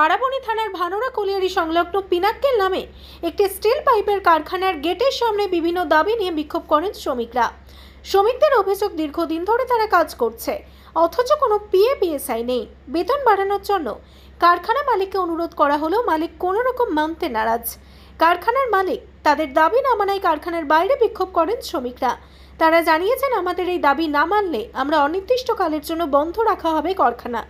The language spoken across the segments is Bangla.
বারাবণী থানার ভানোরা কলিয়ারি সংলগ্ন পিনাক্কেল নামে একটি স্টিল পাইপের কারখানার গেটের সামনে বিভিন্ন দাবি নিয়ে বিক্ষোভ করেন শ্রমিকরা। শ্রমিকদের অভিযোগ, দীর্ঘদিন ধরে তারা কাজ করছে, অথচ কোনো পিএফ-ইএসআই নেই। বেতন বাড়ানোর জন্য কারখানা মালিককে অনুরোধ করা হলেও মালিক কোনো রকম মানতে নারাজ। কারখানার মালিক তাদের দাবি না মানায় কারখানার বাইরে বিক্ষোভ করেন শ্রমিকরা। তারা জানিয়েছেন, আমাদের এই দাবি না মানলে আমরা অনির্দিষ্টকালের জন্য বন্ধ রাখা হবে কারখানা।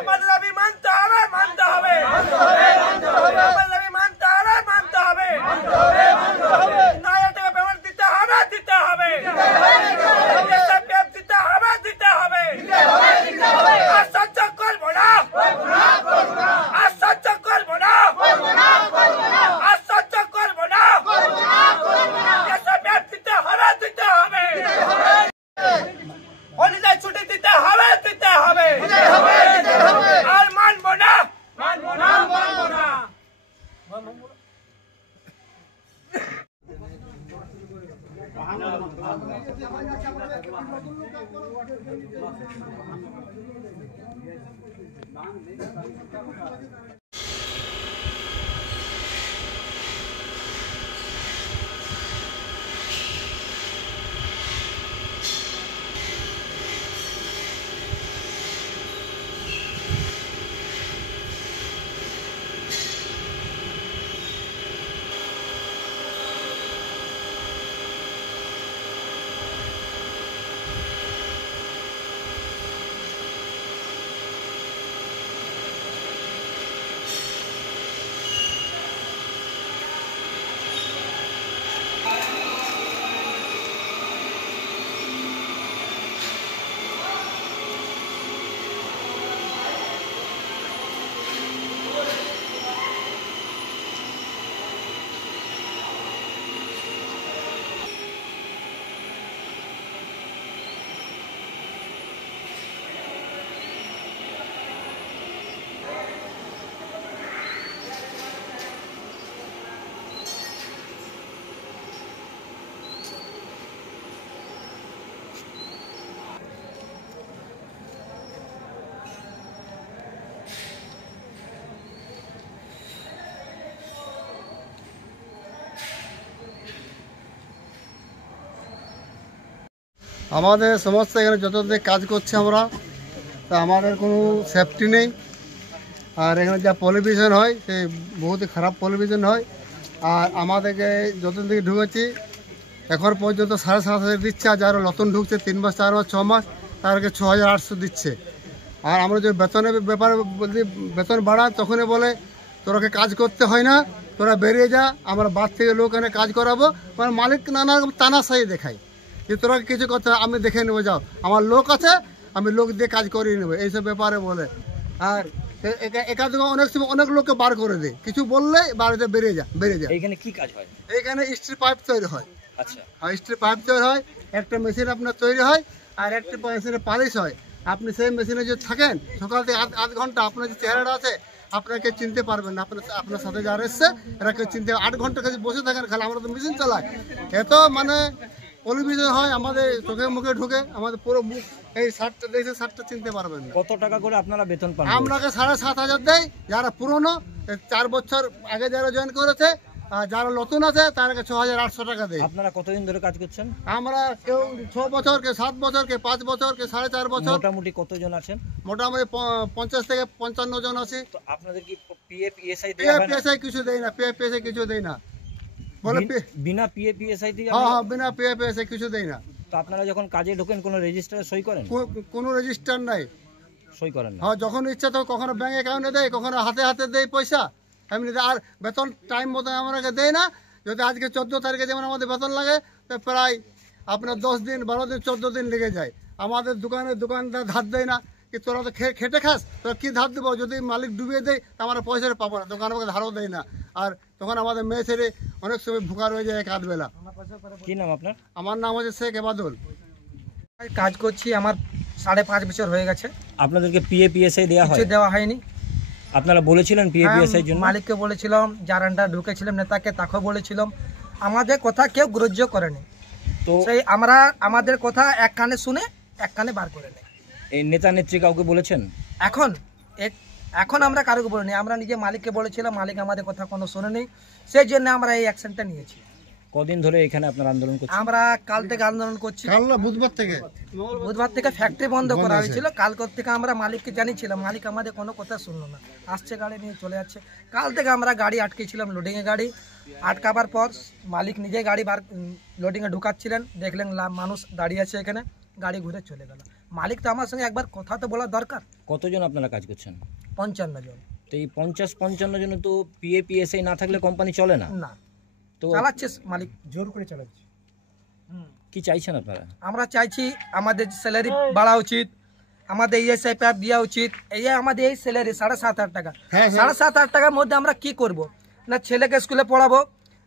আমাদের দাবি মানতে হবে, মানতে হবে, আমাদের দাবি মানতে হবে, মানতে হবে, না এটাকে পেমেন্ট দিতে হবে, দিতে হবে, দিতে হবে, দিতে হবে, আর সহ্য করবো না, আর সহ্য করবো না, আর সহ্য করবো না, দিতে হবে, দিতে হবে, হলিডে ছুটি দিতে হবে, দিতে হবে, আর মানবো না, মানবো না, মানবো না। আমাদের সমস্ত এখানে যত কাজ করছে আমরা, তা আমাদের কোনো সেফটি নেই। আর এখানে যা পলিউশন হয় সে বহুত খারাপ পলিউশন হয়। আর আমাদেরকে যতদিন থেকে ঢুকেছি এখন পর্যন্ত 7,500 দিচ্ছে, আর যারা নতুন ঢুকছে 3 মাস 4 মাস 6 মাস তাদেরকে 6,800 দিচ্ছে। আর আমরা যে বেতনের ব্যাপারে বলছি বেতন বাড়ায়, তখনই বলে তোরাকে কাজ করতে হয় না, তোরা বেরিয়ে যা, আমরা বাদ থেকে লোক এনে কাজ করাবো। মানে মালিক নানা রকম তানাশাই দেখায় যে তোরা কিছু কথা আমি দেখে নেবো, যাও আমার লোক আছে আমি লোক দিয়ে কাজ করিয়ে নেবো, এইসব ব্যাপারে বলে। আর এখান থেকে অনেক সময় অনেক লোককে বার করে দেয়, কিছু বললে বাড়িতে বেরিয়ে যা। এইখানে কি কাজ হয়? এইখানে স্টিল পাইপ তৈরি হয়। আচ্ছা, আর স্টিল পাইপ তৈরি হয়, একটা মেশিন আপনার তৈরি হয়, আর একটা মেশিনে পালিশ হয়। আপনি সেই মেশিনে যদি থাকেন সকাল থেকে আধ ঘন্টা, আপনার যে চেহারাটা আছে আপনাকে চিনতে পারবেন না। আপনার সাথে যারা এসছে এরা কেউ চিনতে, 8 ঘন্টা কাছে বসে থাকেন খালি, আমরা তো মেশিন চালাই। এত মানে পলিউশন হয়, আমাদের চোখে মুখে ঢুকে, আমাদের পুরো মুখ এই শার্টটা দেখে শার্টটা চিনতে পারবেন না। কত টাকা করে আপনারা বেতন পান? আপনাকে 7,500 দেয় যারা পুরনো, 4 বছর আগে যারা জয়েন করেছে, আর যারা নতুন আছে তাদেরকে 6,800 টাকা দেয়। আপনারা কতদিন ধরে কাজ করছেন? আমরা কেউ 6 বছর, কে 7 বছর, কে 5 বছর, কে 4.5 বছর। মোটামুটি কতজন আছেন? মোটামুটি 50 থেকে 55 জন আছে। তো আপনাদের কি পিএফ-ইএসআই দেয়? পিএফ-ইএসআই কিছু দেয় না, পিএফ-ইএসআই কিছু দেয় না, বলে বিনা পিএফ-ইএসআই দিয়ে? হ্যাঁ, বিনা পিএফ-ইএসআই কিছু দেয় না। তো আপনারা যখন কাজে ঢোকেন কোনো রেজিস্টারে সই করেন? কোনো রেজিস্টার নাই, সই করেন না? হ্যাঁ, যখন ইচ্ছা তো কখনো ব্যাংক অ্যাকাউন্টে দেয়, কখনো হাতে হাতে দেয় পয়সা এমনিতে। আর বেতন টাইম মতো আমাকে দেয় না। যদি আজকে 14 তারিখে যেমন আমাদের বেতন লাগে, তো প্রায় আপনার 10 দিন 12 দিন 14 দিন লেগে যায়। আমাদের দোকানদার ধার দেয় না, कि তোরা তো খেটে খাস, তোরা কি ধার দেবো? যদি মালিক ডুবিয়ে দেয় তা আমরা পয়সাটা পাবো না, দোকান আমাকে ধারও দেয় না। আর তখন আমাদের মেয়ে ছেড়ে অনেক সময় ভুকা রয়ে যায় এক আধ বেলা। কি নাম আপনার? আমার নাম হচ্ছে শেখ এবাদুল। কাজ করছি, আমার 5.5 বছর হয়ে গেছে, আপনাদেরকে পিএপিএসআই দেওয়া হয়? কিছু দেওয়া হয়নি। আপনারা বলেছিলেন পিএপিএসআই জন্য? মালিককে বলেছিলাম, যার আন্ডার ঢুকেছিলাম নেতাকে তাকেও বলেছিলাম, আমাদের কথা কেউ গ্রাহ্য করেনি। তো সেই আমরা আমাদের কথা এক কানে শুনে এক কানে বার করে নেই। এই নেতা নেত্রী কাউকে বলেছেন? এখন আমরা কারোকে বলিনি, আমরা নিজে মালিককে বলেছিলাম, মালিক আমাদের কথা কোনো শোনেনি, সেই জন্য আমরা এই অ্যাকশনটা নিয়েছি। কদিন ধরে এখানে আপনারা আন্দোলন করছেন? আমরা কাল থেকে আন্দোলন করছি। কাল না, বুধবার থেকে ফ্যাক্টরি বন্ধ করা হয়েছিল। কালকের থেকে আমরা মালিককে জানিয়েছিলাম, মালিক আমাদের কোনো কথা শুনলো না, আসছে গাড়ি নিয়ে চলে যাচ্ছে। কাল থেকে আমরা গাড়ি আটকেছিলাম, লোডিংয়ে গাড়ি আটকাবার পর মালিক নিজে গাড়ি লোডিংয়ে ঢুকাচ্ছিলেন, দেখলেন মানুষ দাঁড়িয়ে আছে এখানে, গাড়ি ঘুরে চলে গেল। মালিক তো আমার সঙ্গে একবার কথা তো বলা দরকার। কতজন আপনারা কাজ করছেন? 55 জন। তো এই 50-55 জন তো পিএপিএসআই না থাকলে কোম্পানি চলে না? না, তো চালাচ্ছে মালিক, জোর করে চালাচ্ছে। কি চাইছেন আপনারা? আমরা চাইছি আমাদের স্যালারি বাড়া উচিত, আমাদের ইএসআই প্যাপ দেওয়া উচিত। এই আমাদের এই স্যালারি 7,500 টাকা, 7,500 টাকার মধ্যে আমরা কি করব? না ছেলেকে স্কুলে পড়াবো,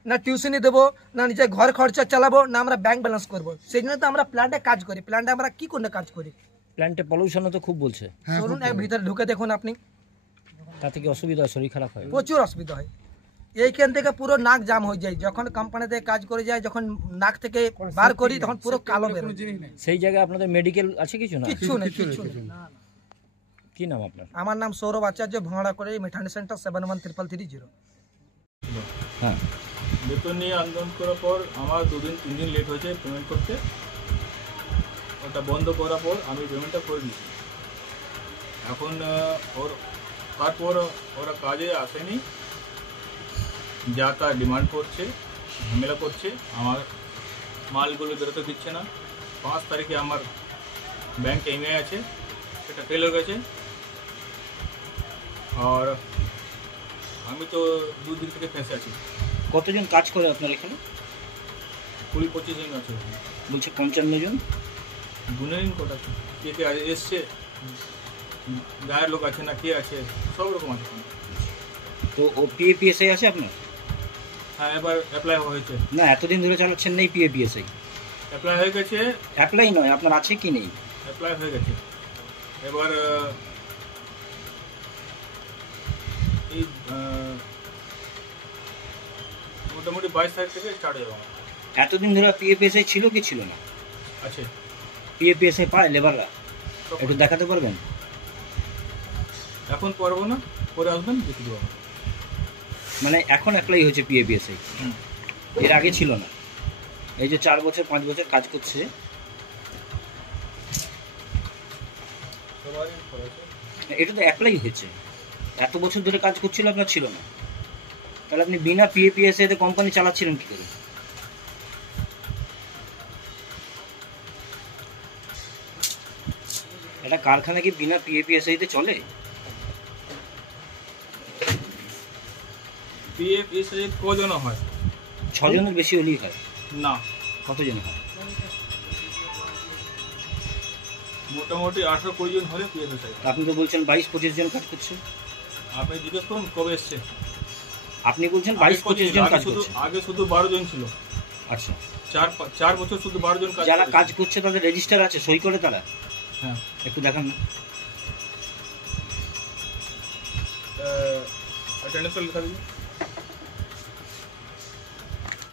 না টিউশনি দেবো, না নিজের ঘর খরচা চালাবো, না আমরা ব্যাংক ব্যালেন্স করবো। সেই জন্য তো আমরা প্ল্যান্টে কাজ করি। প্ল্যান্টে আমরা কি করে কাজ করি? প্ল্যান্টে পলিউশনও তো খুব বলছে। চলুন ভিতরে ঢুকে দেখুন আপনি, তাতে কি অসুবিধা হয়? শরীর খারাপ হয়? প্রচুর অসুবিধা হয়। এইখান থেকে পুরো নাক জাম হয়ে যায়, যখন কোম্পানিতে কাজ করে যায়, যখন নাক থেকে বার করি তখন পুরো কালো বেরোয়। সেই জায়গায় আপনাদের মেডিকেল আছে কিছু না? কিচ্ছু নেই, কিচ্ছু নেই। কি নাম আপনার? আমার নাম সৌরভ আচার্য, ভাঙড়া করে মেটানি সেন্টার 713330। হ্যাঁ, বেতন নিয়ে আন্দোলন করার পর আমার 2-3 দিন লেট হয়েছে পেমেন্ট করতে। ওটা বন্ধ করার পর আমি পেমেন্টটা করে দিয়েছি। এখন তারপর ওরা কাজে আসেনি, যা তা ডিমান্ড করছে, ঝামেলা করছে, আমার মালগুলো বেরোতে দিচ্ছে না। 5 তারিখে আমার ব্যাংক ইমেল আছে, সেটা ফেল হয়ে গেছে। আর আমি তো 2 দিন থেকে ফেঁসে আছি। কতজন কাজ করে আপনার এখানে? 20-25 জন আছে। বলছে 55 জন। গুনেন কটা কে কে এসছে, গায়ের লোক আছে না কে আছে, সব রকম আছে। তো ও পিএপিএসআই আছে আপনার? হ্যাঁ, এবার অ্যাপ্লাই হয়েছে। না, এতদিন ধরে চালাচ্ছেন নেই পিএপিএসআই? অ্যাপ্লাই হয়ে গেছে। অ্যাপ্লাই নয়, আপনার আছে কি নেই? অ্যাপ্লাই হয়ে গেছে। এবার এই মোটামুটি 22 তারিখ থেকে স্টার্ট হয়ে যাবে। এতদিন ধরে পিএপিএসআই ছিল কি ছিল না? আছে। পিএপিএসআই পায় লেবাররা? একটু দেখাতে পারবেন? এখন পারবো না, পরে আসবেন দেখে দেবো। মানে এখন অ্যাপ্লাই হয়েছে পিএপিএসআই, এর আগে ছিল না? এই যে 4 বছর 5 বছর কাজ করছে, এটা তো অ্যাপ্লাই হয়েছে। এত বছর ধরে কাজ করছিল, আপনার ছিল না? তাহলে আপনি বিনা পিএপিএসআই তে কোম্পানি চালাচ্ছিলেন কি করে? একটা কারখানা কি বিনা পিএপিএসআই তে চলে? পিএফএসআই কজন হয়? 6 জনের বেশি হলেই হয় না। কতজন হয়? মোটামুটি 18-20 জন হলে পিএফএসআই। আপনি তো বলছেন 22-25 জন কাজ করছে। আপনি জিজ্ঞেস করুন কবে এসছে। আপনি বলছেন 22-25 জন কাজ করছে। আগে শুধু 12 জন ছিল। আচ্ছা, 4 বছর শুধু 12 জন কাজ। যারা কাজ করছে তাদের রেজিস্টার আছে, সই করে তারা? হ্যাঁ, একটু দেখান না। অ্যাটেন্ডেন্স লেখা দিন।